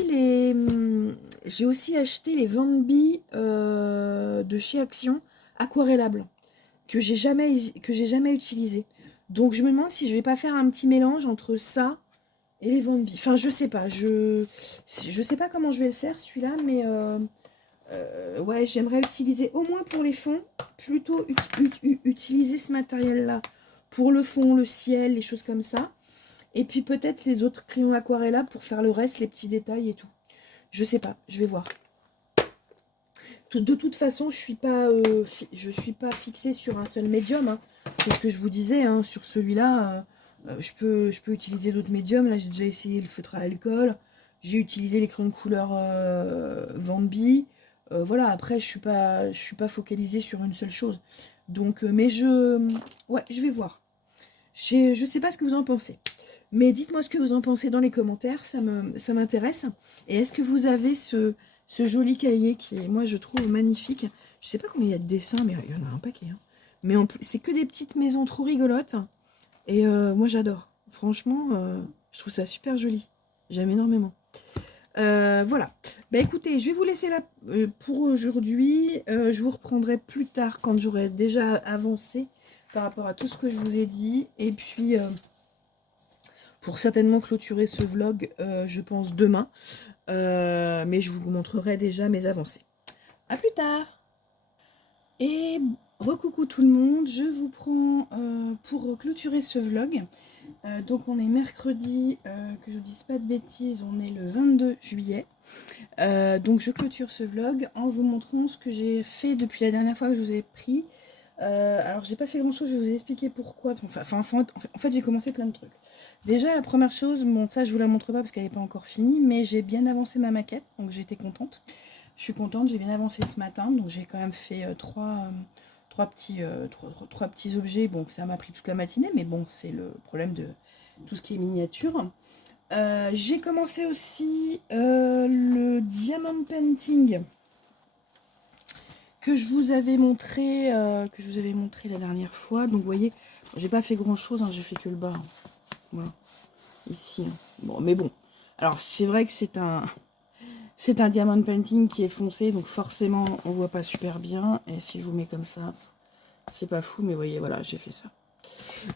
acheté les Van Bee de chez Action, aquarellables, que j'ai jamais utilisé. Donc, je me demande si je vais pas faire un petit mélange entre ça et les Van Bee. Enfin, je sais pas. Je sais pas comment je vais le faire, celui-là, mais... ouais, j'aimerais utiliser, au moins pour les fonds, plutôt utiliser ce matériel-là pour le fond, le ciel, les choses comme ça. Et puis peut-être les autres crayons aquarella pour faire le reste, les petits détails et tout. Je sais pas, je vais voir. De toute façon, je suis pas fixée sur un seul médium. Hein. C'est ce que je vous disais, hein, sur celui-là, je peux utiliser d'autres médiums. Là, j'ai déjà essayé le feutre à alcool. J'ai utilisé les crayons de couleur Van B. Voilà, après, je suis pas focalisée sur une seule chose. Donc, ouais, je vais voir. Je sais pas ce que vous en pensez. Mais dites-moi ce que vous en pensez dans les commentaires, ça m'intéresse. Et est-ce que vous avez ce joli cahier qui est, moi, je trouve magnifique. Je sais pas combien il y a de dessins, mais il y en a un paquet. Hein. Mais en plus, c'est que des petites maisons trop rigolotes. Et moi, j'adore. Franchement, je trouve ça super joli. J'aime énormément. Voilà. Bah écoutez, je vais vous laisser là pour aujourd'hui. Je vous reprendrai plus tard quand j'aurai déjà avancé par rapport à tout ce que je vous ai dit. Et puis, pour certainement clôturer ce vlog, je pense demain. Mais je vous montrerai déjà mes avancées. À plus tard. Et recoucou tout le monde, je vous prends pour clôturer ce vlog. Donc on est mercredi, que je ne dise pas de bêtises, on est le 22 juillet. Donc je clôture ce vlog en vous montrant ce que j'ai fait depuis la dernière fois que je vous ai pris. Alors j'ai pas fait grand chose, je vais vous expliquer pourquoi. En fait j'ai commencé plein de trucs. Déjà la première chose, bon ça je vous la montre pas parce qu'elle n'est pas encore finie, mais j'ai bien avancé ma maquette, donc j'étais contente. Je suis contente, j'ai bien avancé ce matin, donc j'ai quand même fait trois petits objets. Bon, ça m'a pris toute la matinée, mais bon, c'est le problème de tout ce qui est miniature. J'ai commencé aussi le diamond painting que je vous avais montré, la dernière fois. Donc, vous voyez, j'ai pas fait grand chose, hein, j'ai fait que le bas. Hein. Voilà, ici. Hein. Bon, mais bon. Alors, c'est vrai que c'est un diamond painting qui est foncé, donc forcément, on voit pas super bien. Et si je vous mets comme ça, c'est pas fou, mais vous voyez, voilà, j'ai fait ça.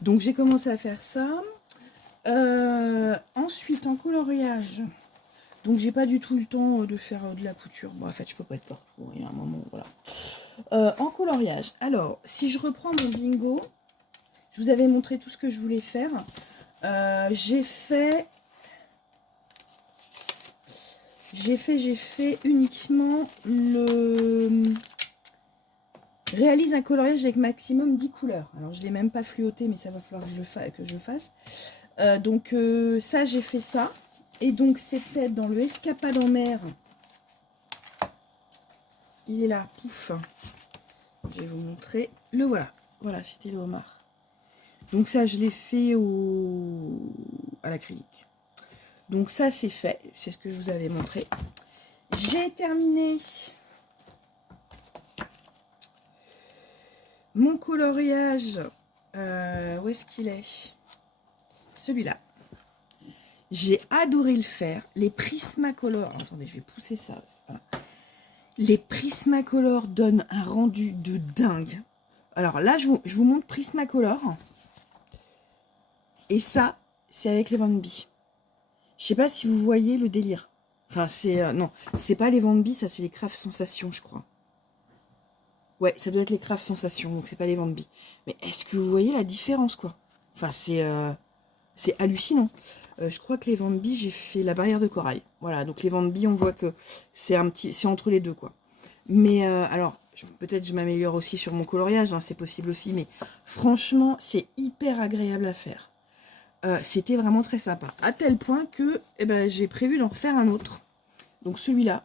Donc, j'ai commencé à faire ça. Ensuite, en coloriage, donc j'ai pas du tout eu le temps de faire de la couture. Bon, en fait, je peux pas être partout. Il y a un moment, voilà. En coloriage, alors, si je reprends mon bingo, je vous avais montré tout ce que je voulais faire. J'ai fait uniquement le... Réalise un coloriage avec maximum 10 couleurs. Alors, je ne l'ai même pas fluoté, mais ça va falloir que je fasse. Donc, ça, j'ai fait ça. Et donc, c'était dans le Escapade en mer. Il est là, pouf. Je vais vous montrer. Le voilà. Voilà, c'était le homard. Donc, ça, je l'ai fait à l'acrylique. Donc, ça, c'est fait. C'est ce que je vous avais montré. J'ai terminé mon coloriage. Où est-ce qu'il est? Celui-là. J'ai adoré le faire. Les Prismacolor. Alors, attendez, je vais pousser ça. Voilà. Les Prismacolor donnent un rendu de dingue. Alors là, je vous montre Prismacolor. Et ça, c'est avec les Van B. Je sais pas si vous voyez le délire. Enfin, c'est... non, c'est pas les Van B, ça c'est les Craft Sensations, je crois. Ouais, ça doit être les Craft Sensations, donc c'est pas les Van B. Mais est-ce que vous voyez la différence, quoi? Enfin, c'est hallucinant. Je crois que les Van B, j'ai fait la barrière de corail. Voilà, donc les Van B, on voit que c'est entre les deux, quoi. Mais alors, peut-être je m'améliore aussi sur mon coloriage, hein, c'est possible aussi, mais franchement, c'est hyper agréable à faire. C'était vraiment très sympa. À tel point que j'ai prévu d'en refaire un autre. Donc celui-là,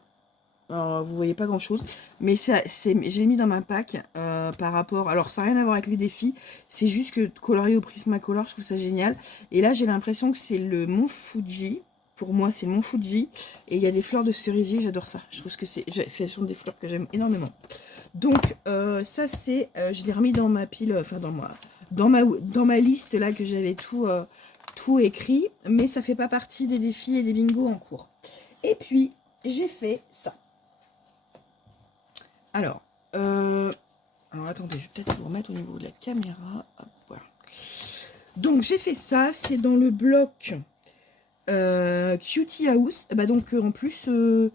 vous voyez pas grand-chose, mais j'ai mis dans ma pack par rapport... Alors, ça n'a rien à voir avec les défis, c'est juste que colorier au Prismacolor, je trouve ça génial. Et là, j'ai l'impression que c'est le Mont Fuji. Pour moi, c'est le Mont Fuji. Et il y a des fleurs de cerisier, j'adore ça. Je trouve que ce sont des fleurs que j'aime énormément. Donc, ça, c'est... je l'ai remis dans ma pile... Enfin, dans ma liste, là, que j'avais tout écrit. Mais ça fait pas partie des défis et des bingos en cours. Et puis, j'ai fait ça. Alors, attendez, je vais peut-être vous remettre au niveau de la caméra. Hop, voilà. Donc, j'ai fait ça. C'est dans le bloc... Cutie House. Donc en plus si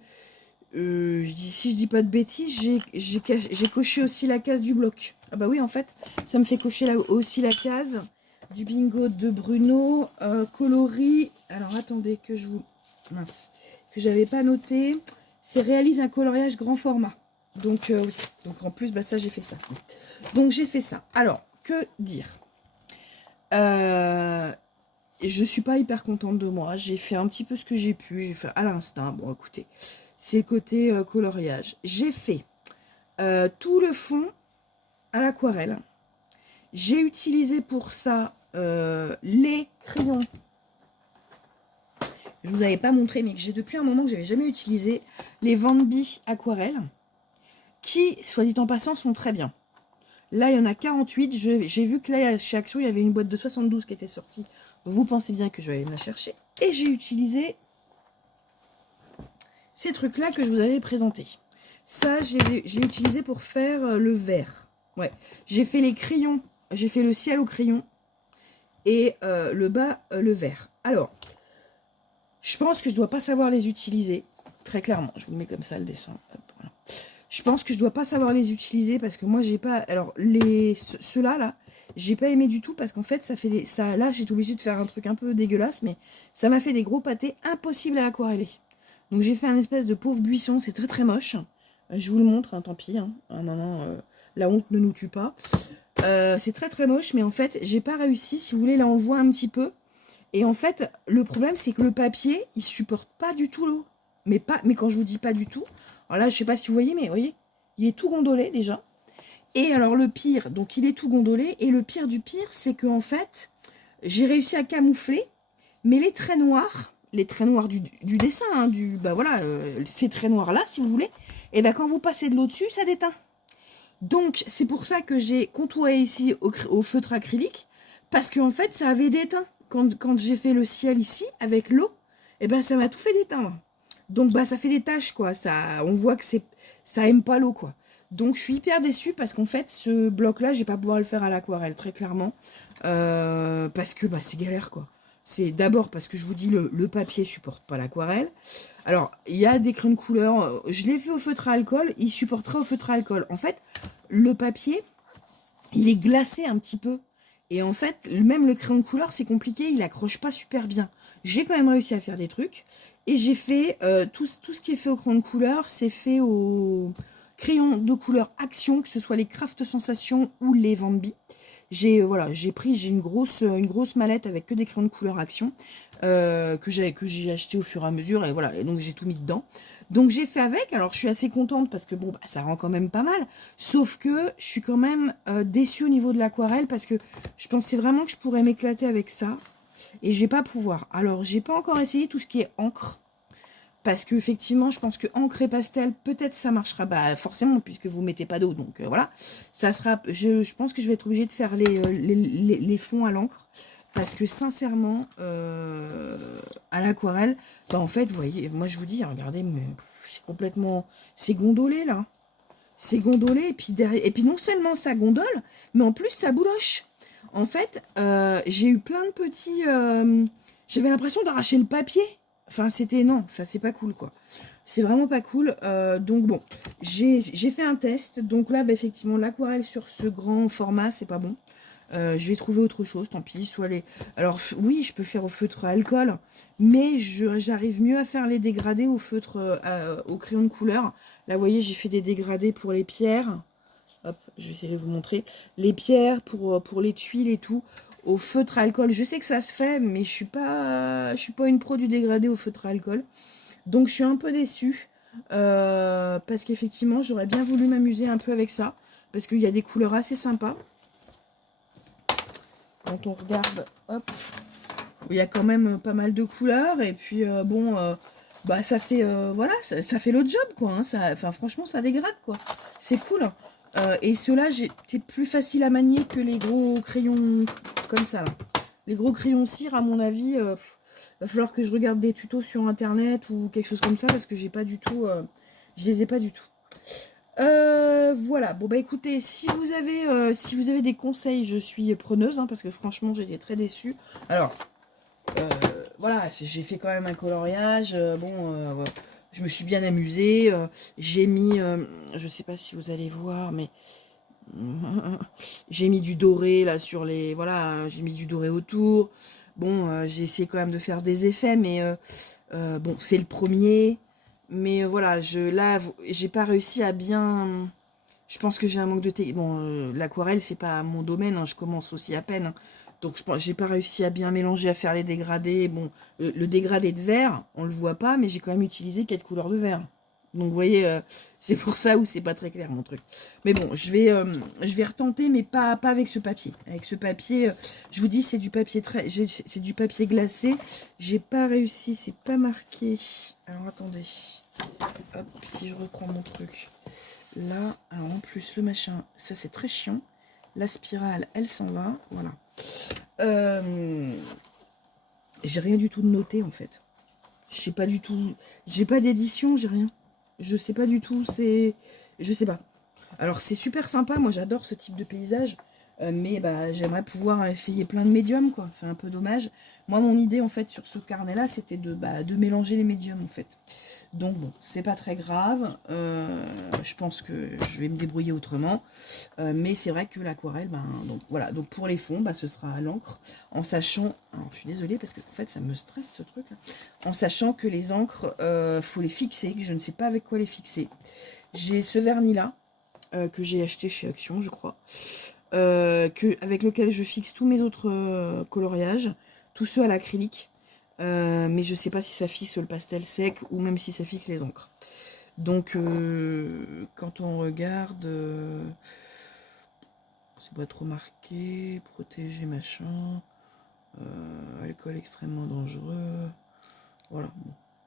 je dis pas de bêtises, j'ai coché aussi la case du bloc. Ah bah oui, en fait ça me fait cocher aussi la case du bingo de Bruno coloris. Alors attendez que je vous mince, que j'avais pas noté. C'est réalise un coloriage grand format. Donc, oui. Donc, en plus, bah, ça, j'ai fait ça. Donc, j'ai fait ça. Alors, que dire je suis pas hyper contente de moi. J'ai fait un petit peu ce que j'ai pu. J'ai fait à l'instinct. Bon, écoutez, c'est le côté coloriage. J'ai fait tout le fond à l'aquarelle. J'ai utilisé pour ça les crayons. Je vous avais pas montré, mais que j'ai depuis un moment que j'avais jamais utilisé les Van Bee aquarelles, qui, soit dit en passant, sont très bien. Là, il y en a 48. J'ai vu que là, chez Action, il y avait une boîte de 72 qui était sortie. Vous pensez bien que je vais aller me la chercher. Et j'ai utilisé ces trucs-là que je vous avais présentés. Ça, j'ai utilisé pour faire le vert. Ouais. J'ai fait les crayons. J'ai fait le ciel au crayon. Et le bas, le vert. Alors, je pense que je ne dois pas savoir les utiliser. Très clairement. Je vous le mets comme ça, le dessin. Hop, voilà. Je pense que je ne dois pas savoir les utiliser parce que moi, j'ai pas... Alors, ceux-là, là, j'ai pas aimé du tout parce qu'en fait, ça fait des... ça, là, j'ai été obligée de faire un truc un peu dégueulasse, mais ça m'a fait des gros pâtés impossibles à aquareller. Donc, j'ai fait un espèce de pauvre buisson. C'est très, très moche. Je vous le montre, hein, tant pis. Hein. À un moment, la honte ne nous tue pas. C'est très, très moche, mais en fait, j'ai pas réussi. Si vous voulez, là, on le voit un petit peu. Et en fait, le problème, c'est que le papier, il supporte pas du tout l'eau. Mais quand je vous dis pas du tout, alors là, je sais pas si vous voyez, mais vous voyez, il est tout gondolé déjà. Et alors le pire, donc il est tout gondolé. Et le pire du pire, c'est que en fait, j'ai réussi à camoufler, mais les traits noirs du dessin, hein, bah voilà, ces traits noirs là, si vous voulez, et ben quand vous passez de l'eau dessus, ça déteint. Donc c'est pour ça que j'ai contouré ici au feutre acrylique, parce qu'en fait, ça avait déteint. Quand j'ai fait le ciel ici, avec l'eau, et ben ça m'a tout fait déteindre. Donc bah ça fait des taches, quoi. On voit que ça aime pas l'eau, quoi. Donc je suis hyper déçue parce qu'en fait, ce bloc-là, je vais pas pouvoir le faire à l'aquarelle, très clairement. Parce que bah, c'est galère, quoi. C'est d'abord parce que je vous dis, le papier supporte pas l'aquarelle. Alors, il y a des crayons de couleur. Je l'ai fait au feutre à alcool, il supportera au feutre à alcool. En fait, le papier, il est glacé un petit peu. Et en fait, même le crayon de couleur, c'est compliqué, il accroche pas super bien. J'ai quand même réussi à faire des trucs. Et j'ai fait tout ce qui est fait au crayon de couleur, c'est fait au crayon de couleur Action, que ce soit les Craft Sensations ou les Van Bee. J'ai une grosse mallette avec que des crayons de couleur Action que j'ai acheté au fur et à mesure, et voilà, et donc j'ai tout mis dedans. Donc j'ai fait avec. Alors je suis assez contente parce que bon, bah, ça rend quand même pas mal, sauf que je suis quand même déçue au niveau de l'aquarelle parce que je pensais vraiment que je pourrais m'éclater avec ça et je vais pas pouvoir. Alors j'ai pas encore essayé tout ce qui est encre, parce que effectivement je pense que encre et pastel, peut-être ça marchera, bah forcément, puisque vous mettez pas d'eau, donc voilà, ça sera, je pense que je vais être obligée de faire les fonds à l'encre, parce que sincèrement à l'aquarelle, bah en fait, vous voyez, moi je vous dis, regardez, mais c'est complètement, c'est gondolé là, c'est gondolé, et puis derrière, et puis non seulement ça gondole, mais en plus ça bouloche. En fait, j'ai eu plein de petits, j'avais l'impression d'arracher le papier. Enfin, non, enfin, c'est pas cool, quoi. C'est vraiment pas cool. Donc, bon, j'ai fait un test. Donc là, bah, effectivement, l'aquarelle sur ce grand format, c'est pas bon. Je vais trouver autre chose, tant pis. Alors, oui, je peux faire au feutre à alcool, mais j'arrive mieux à faire les dégradés au feutre, au crayon de couleur. Là, vous voyez, j'ai fait des dégradés pour les pierres. Hop, je vais essayer de vous montrer. Les pierres, pour les tuiles et tout. Au feutre à alcool, je sais que ça se fait, mais je suis pas une pro du dégradé au feutre à alcool. Donc je suis un peu déçue. Parce qu'effectivement, j'aurais bien voulu m'amuser un peu avec ça. Parce qu'il y a des couleurs assez sympas. Quand on regarde, hop, il y a quand même pas mal de couleurs. Et puis bon, bah ça fait, voilà, ça fait le job, quoi. Hein, enfin, franchement, ça dégrade, quoi. C'est cool. Et ceux-là, c'est plus facile à manier que les gros crayons comme ça, là. Les gros crayons cire, à mon avis, va falloir que je regarde des tutos sur internet ou quelque chose comme ça, parce que j'ai pas du tout, je les ai pas du tout. Voilà, bon bah écoutez, si vous avez des conseils, je suis preneuse, hein, parce que franchement j'étais très déçue. Alors, voilà, j'ai fait quand même un coloriage, bon, je me suis bien amusée, j'ai mis, je sais pas si vous allez voir, mais j'ai mis du doré là sur les, voilà, j'ai mis du doré autour. Bon, j'ai essayé quand même de faire des effets, mais bon, c'est le premier. Mais voilà, là, j'ai pas réussi à bien... Je pense que j'ai un manque de technique. Bon, l'aquarelle, c'est pas mon domaine, hein, je commence aussi à peine, hein. Donc, je pense j'ai pas réussi à bien mélanger, à faire les dégradés. Bon, le dégradé de vert, on le voit pas, mais j'ai quand même utilisé 4 couleurs de vert. Donc, vous voyez, c'est pour ça où c'est pas très clair, mon truc. Mais bon, je vais retenter, mais pas avec ce papier. Avec ce papier, je vous dis, c'est du papier c'est du papier glacé. J'ai pas réussi, c'est pas marqué. Alors, attendez. Hop, si je reprends mon truc. Là, alors en plus, le machin, ça c'est très chiant. La spirale, elle s'en va. Voilà. J'ai rien du tout de noté en fait. Je sais pas du tout. J'ai pas d'édition, j'ai rien. Je sais pas du tout. Je sais pas. Alors c'est super sympa. Moi j'adore ce type de paysage. Mais bah, j'aimerais pouvoir essayer plein de médiums, quoi. C'est un peu dommage. Moi, mon idée, en fait, sur ce carnet-là, c'était de mélanger les médiums, en fait. Donc, bon, c'est pas très grave. Je pense que je vais me débrouiller autrement. Mais c'est vrai que l'aquarelle, ben, donc, voilà. Donc, pour les fonds, bah, ce sera à l'encre. En sachant... Alors, je suis désolée, parce que, en fait, ça me stresse, ce truc-là. En sachant que les encres, faut les fixer. Que je ne sais pas avec quoi les fixer. J'ai ce vernis-là, que j'ai acheté chez Action, je crois. Avec lequel je fixe tous mes autres coloriages, tous ceux à l'acrylique, mais je sais pas si ça fixe le pastel sec ou même si ça fixe les encres. Donc quand on regarde, c'est pas trop marqué, protéger machin, alcool extrêmement dangereux, voilà,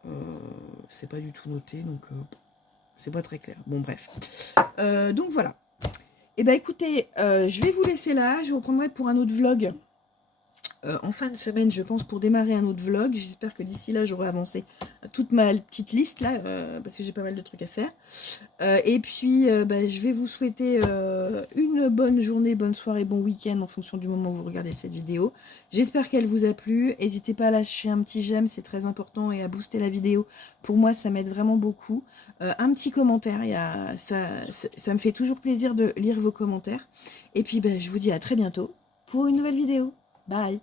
bon, c'est pas du tout noté, donc c'est pas très clair. Bon bref, donc voilà. Et bah écoutez, je vais vous laisser là, je vous reprendrai pour un autre vlog en fin de semaine, je pense, pour démarrer un autre vlog. J'espère que d'ici là, j'aurai avancé toute ma petite liste là, parce que j'ai pas mal de trucs à faire. Et puis, bah, je vais vous souhaiter une bonne journée, bonne soirée, bon week-end en fonction du moment où vous regardez cette vidéo. J'espère qu'elle vous a plu. N'hésitez pas à lâcher un petit j'aime, c'est très important, et à booster la vidéo. Pour moi, ça m'aide vraiment beaucoup. Un petit commentaire, ça me fait toujours plaisir de lire vos commentaires. Et puis, bah, je vous dis à très bientôt pour une nouvelle vidéo. Bye!